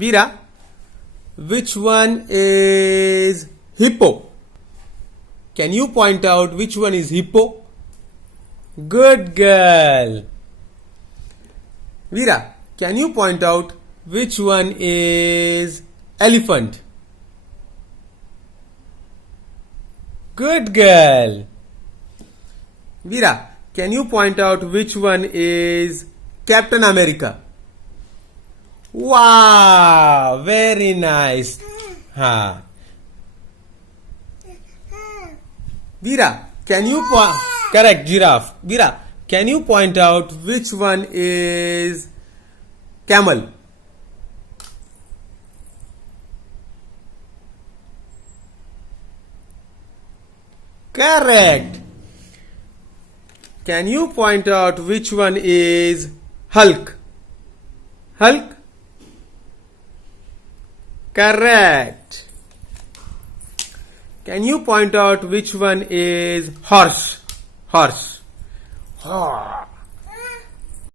Veera, which one is hippo? Can you point out which one is hippo? Good girl. Veera, can you point out which one is elephant? Good girl. Veera, can you point out which one is Captain America? Wow, very nice. Ha. Veera, can you correct, giraffe. Veera, can you point out which one is camel? Correct. Can you point out which one is Hulk? Hulk? Correct. Can you point out which one is horse? Horse.